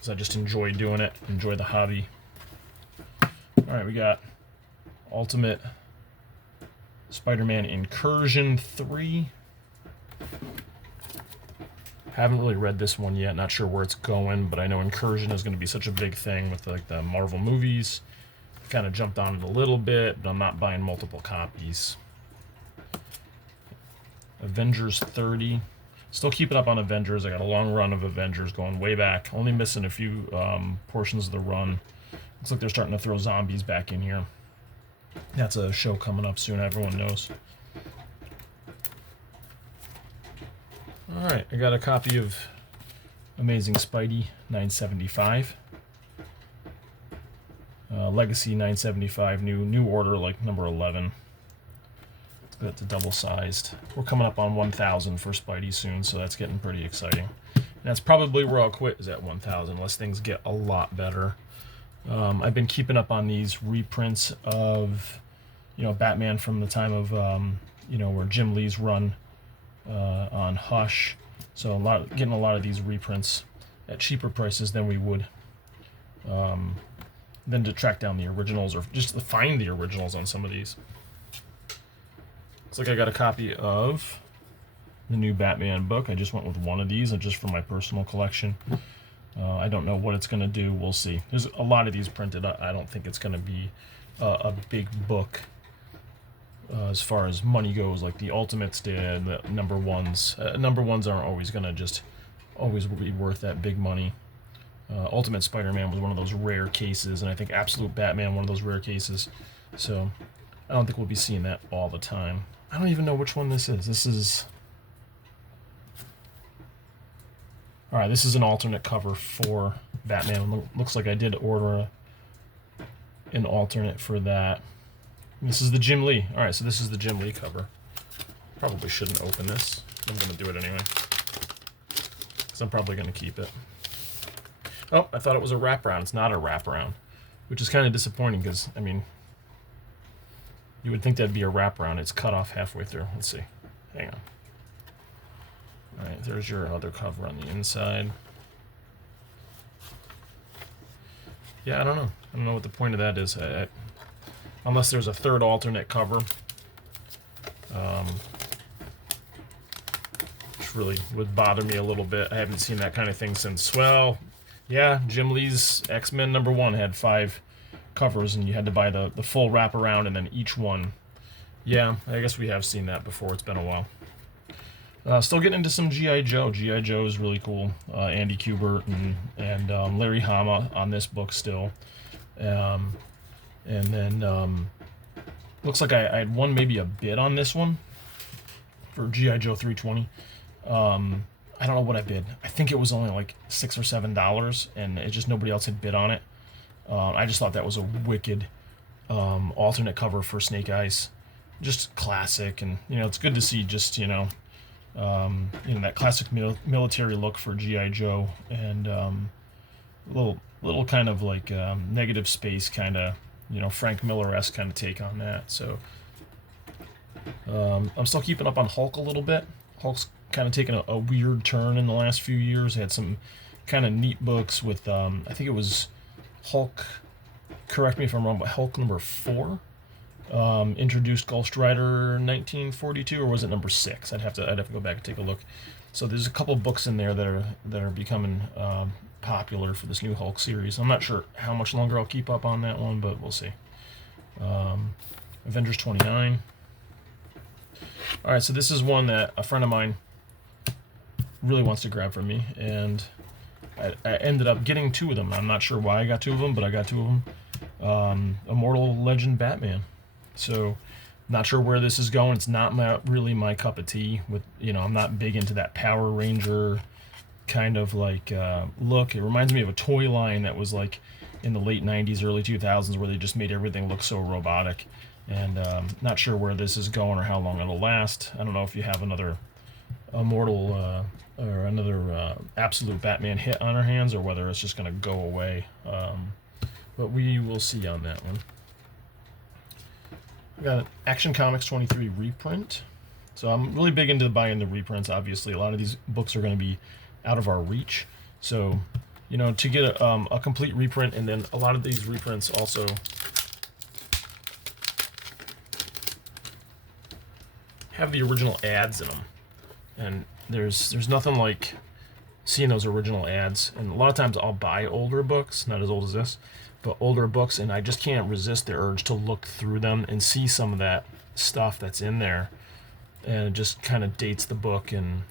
because I just enjoy doing it, enjoy the hobby. All right, we got Ultimate Spider-Man Incursion 3. Haven't really read this one yet, not sure where it's going, but I know Incursion is going to be such a big thing with like the Marvel movies. Kind of jumped on it a little bit, but I'm not buying multiple copies. Avengers 30. Still keeping up on Avengers. I got a long run of Avengers going way back. Only missing a few portions of the run. Looks like they're starting to throw zombies back in here. That's a show coming up soon, everyone knows. Alright, I got a copy of Amazing Spidey 975. Legacy 975, new order, like number 11. That's double-sized. We're coming up on 1,000 for Spidey soon, so that's getting pretty exciting. And that's probably where I'll quit, is at 1,000, unless things get a lot better. I've been keeping up on these reprints of, Batman from the time of, where Jim Lee's run on Hush. So getting a lot of these reprints at cheaper prices than we would than to track down the originals or just to find the originals on some of these. Looks like I got a copy of the new Batman book. I just went with one of these, just for my personal collection. I don't know what it's going to do. We'll see. There's a lot of these printed. I don't think it's going to be a big book as far as money goes, like the Ultimates did, the number ones. Number ones aren't always going to just always be worth that big money. Ultimate Spider-Man was one of those rare cases, and I think Absolute Batman one of those rare cases. So I don't think we'll be seeing that all the time. I don't even know which one this is. This is... Alright, this is an alternate cover for Batman. Looks like I did order an alternate for that. This is the Jim Lee. Alright, so this is the Jim Lee cover. Probably shouldn't open this. I'm going to do it anyway, because I'm probably going to keep it. Oh, I thought it was a wraparound. It's not a wraparound, which is kind of disappointing because, I mean, you would think that'd be a wraparound. It's cut off halfway through. Let's see. Hang on. All right, there's your other cover on the inside. Yeah, I don't know. I don't know what the point of that is. Unless there's a third alternate cover. Which really would bother me a little bit. I haven't seen that kind of thing since, well, yeah, Jim Lee's X-Men #1 had 5 covers, and you had to buy the full wraparound and then each one. Yeah, I guess we have seen that before. It's been a while. Still getting into some G.I. Joe. G.I. Joe is really cool. Andy Kubert and Larry Hama on this book still. And then looks like I had won maybe a bid on this one for G.I. Joe 320. I don't know what I bid. I think it was only like $6 or $7, and it just nobody else had bid on it. I just thought that was a wicked alternate cover for Snake Eyes. Just classic, and it's good to see just that classic military look for G.I. Joe, and little kind of like negative space kind of Frank Miller-esque kind of take on that. So I'm still keeping up on Hulk a little bit. Hulk's kind of taken a weird turn in the last few years. Had some kind of neat books with I think it was Hulk, correct me if I'm wrong, but Hulk #4 introduced Ghost Rider 1942, or was it #6? I'd have to go back and take a look. So there's a couple books in there that are becoming popular for this new Hulk series. I'm not sure how much longer I'll keep up on that one, but we'll see. Avengers 29. All right, so this is one that a friend of mine really wants to grab from me, and I ended up getting 2 of them. I'm not sure why I got 2 of them, but I got 2 of them. Immortal Legend Batman. So, not sure where this is going. It's not really my cup of tea. I'm not big into that Power Ranger kind of like look. It reminds me of a toy line that was like in the late 90s, early 2000s, where they just made everything look so robotic. And not sure where this is going or how long it'll last. I don't know if you have another Immortal or another Absolute Batman hit on our hands, or whether it's just going to go away. But we will see on that one. We got an Action Comics 23 reprint. So I'm really big into buying the reprints, obviously. A lot of these books are going to be out of our reach. So you know, to get a complete reprint. And then a lot of these reprints also have the original ads in them, and there's nothing like seeing those original ads. And a lot of times I'll buy older books, not as old as this, but older books, and I just can't resist the urge to look through them and see some of that stuff that's in there, and it just kind of dates the book and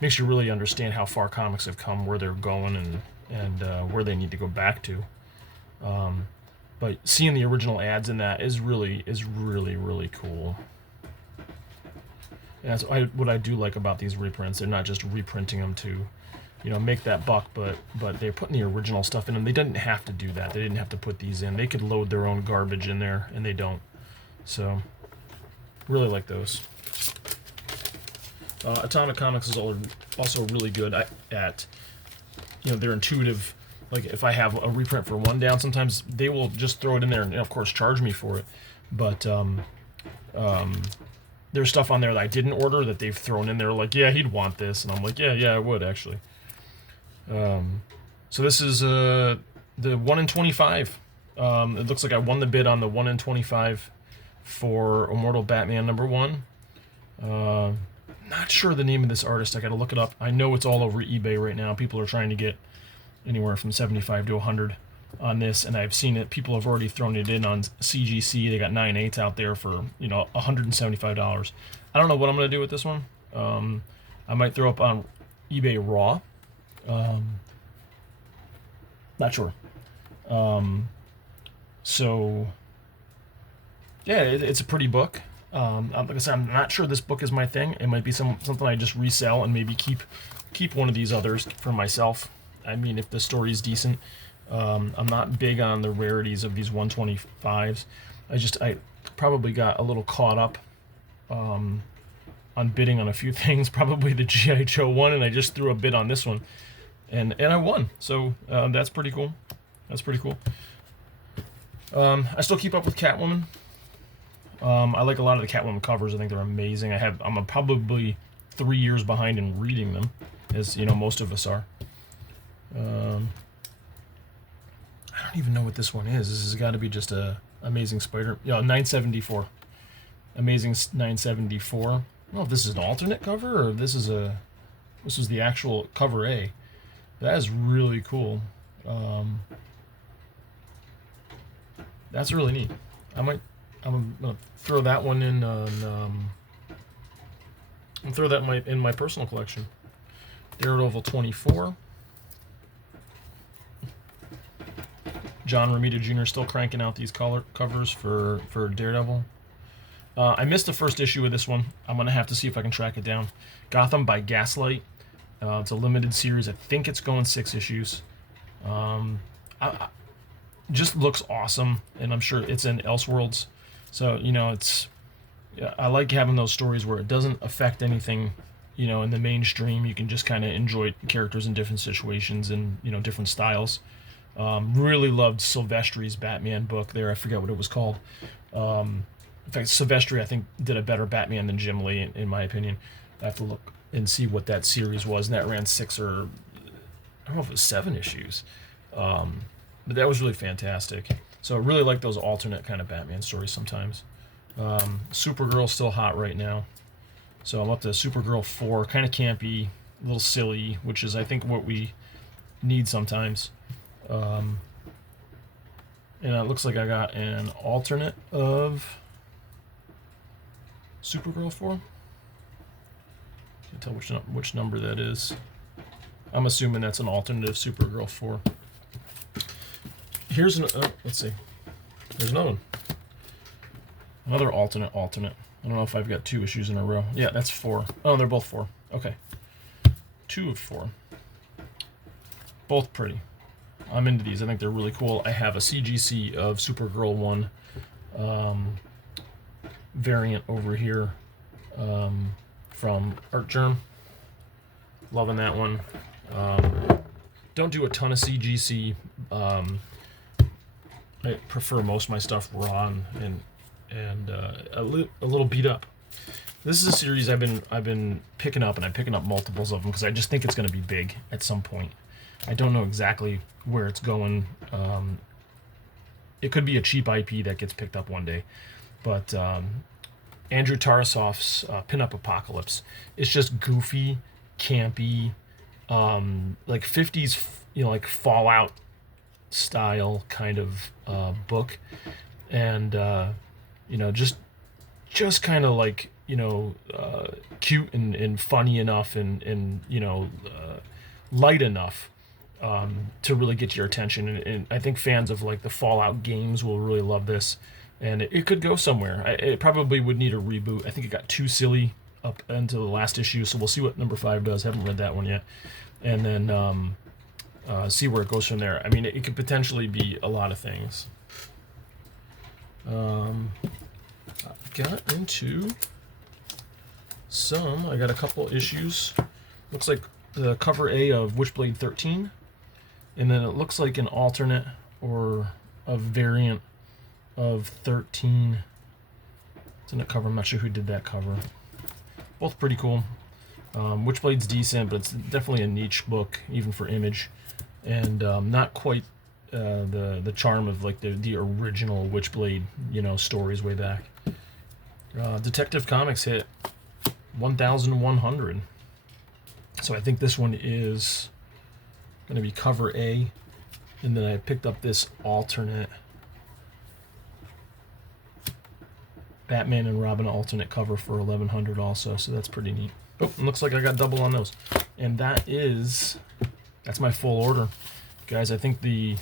makes you really understand how far comics have come, where they're going, and where they need to go back to. But seeing the original ads in that is really really cool. And that's what I do like about these reprints. They're not just reprinting them to, you know, make that buck, but they're putting the original stuff in them. They didn't have to do that. They didn't have to put these in. They could load their own garbage in there, and they don't. So, really like those. Atomic Comics is also really good at, you know, they're intuitive. Like if I have a reprint for one down, sometimes they will just throw it in there and of course charge me for it. But there's stuff on there that I didn't order that they've thrown in there. Like, yeah, he'd want this, and I'm like, yeah, I would actually. So this is the 1 in 25. It looks like I won the bid on the 1 in 25 for Immortal Batman #1. Not sure the name of this artist. I got to look it up. I know it's all over eBay right now. People are trying to get anywhere from 75 to 100 on this, and I've seen it. People have already thrown it in on CGC. They got 9/8 out there for, you know, $175. I don't know what I'm going to do with this one. I might throw up on eBay Raw. Not sure. So yeah, it's a pretty book. Like I said, I'm not sure this book is my thing. It might be something I just resell and maybe keep one of these others for myself. I mean, if the story is decent. I'm not big on the rarities of these 125s. I probably got a little caught up on bidding on a few things. Probably the G.I. Joe one, and I just threw a bid on this one, and I won. So that's pretty cool. That's pretty cool. I still keep up with Catwoman. I like a lot of the Catwoman covers. I think they're amazing. I'm probably 3 years behind in reading them, as you know, most of us are. I don't even know what this one is. This has got to be just a Amazing Spider. Yeah, 974. Amazing 974. I don't know if this is an alternate cover or this is the actual cover A. That is really cool. That's really neat. I'm gonna throw that one in on. I'm throw that in my personal collection. Daredevil 24. John Romita Jr. still cranking out these covers for Daredevil. I missed the first issue of this one. I'm going to have to see if I can track it down. Gotham by Gaslight. It's a limited series. I think it's going 6 issues. Just looks awesome, and I'm sure it's in Elseworlds. So, you know, I like having those stories where it doesn't affect anything, you know, in the mainstream. You can just kind of enjoy characters in different situations and, you know, different styles. Really loved Silvestri's Batman book there. I forget what it was called. In fact, Silvestri, I think, did a better Batman than Jim Lee, in my opinion. I have to look and see what that series was, and that ran 6 or, I don't know if it was 7 issues. But that was really fantastic. So I really like those alternate kind of Batman stories sometimes. Supergirl's still hot right now. So I'm up to Supergirl 4, kind of campy, a little silly, which is, I think, what we need sometimes. And it looks like I got an alternate of Supergirl 4. Can't tell which number that is. I'm assuming that's an alternate of Supergirl 4. Here's let's see. There's another one. Another alternate. I don't know if I've got 2 issues in a row. Yeah, that's 4. Oh, they're both 4. Okay. 2 of 4. Both pretty. I'm into these. I think they're really cool. I have a CGC of Supergirl 1 variant over here from Art Germ. Loving that one. Don't do a ton of CGC. I prefer most of my stuff raw and a little beat up. This is a series I've been picking up, and I'm picking up multiples of them because I just think it's going to be big at some point. I don't know exactly where it's going. It could be a cheap IP that gets picked up one day, but Andrew Tarasov's Pinup Apocalypse. It's just goofy, campy, like 50s, like Fallout style kind of book, and just kind of like cute and funny enough and light enough to really get your attention. And I think fans of like the Fallout games will really love this, and it could go somewhere. It probably would need a reboot. I think it got too silly up into the last issue, so we'll see what number 5 does. Haven't read that one yet, and then see where it goes from there. I mean, it could potentially be a lot of things. I got into I got a couple issues. Looks like the cover A of Witchblade 13, and then it looks like an alternate or a variant of 13. It's in a cover. I'm not sure who did that cover. Both pretty cool. Witchblade's decent, but it's definitely a niche book, even for Image, and not quite the charm of like the original Witchblade, stories way back. Detective Comics hit 1,100. So I think this one is going to be cover A, and then I picked up this alternate Batman and Robin alternate cover for 1,100 also, so that's pretty neat. Oh, it looks like I got double on those. And that's my full order. Guys, I think I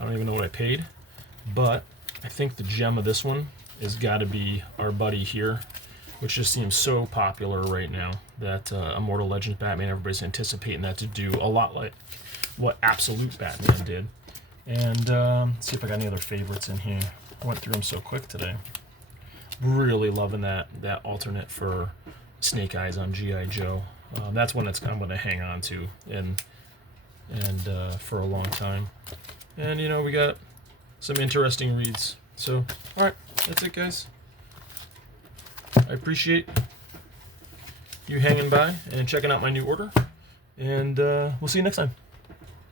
don't even know what I paid, but I think the gem of this one has got to be our buddy here, which just seems so popular right now, that Immortal Legends Batman, everybody's anticipating that to do a lot like what Absolute Batman did. And let's see if I got any other favorites in here. I went through them so quick today. Really loving that alternate for Snake Eyes on G.I. Joe. That's one that's I'm going to hang on to and for a long time. And we got some interesting reads. So, all right, that's it, guys. I appreciate you hanging by and checking out my new order, and we'll see you next time.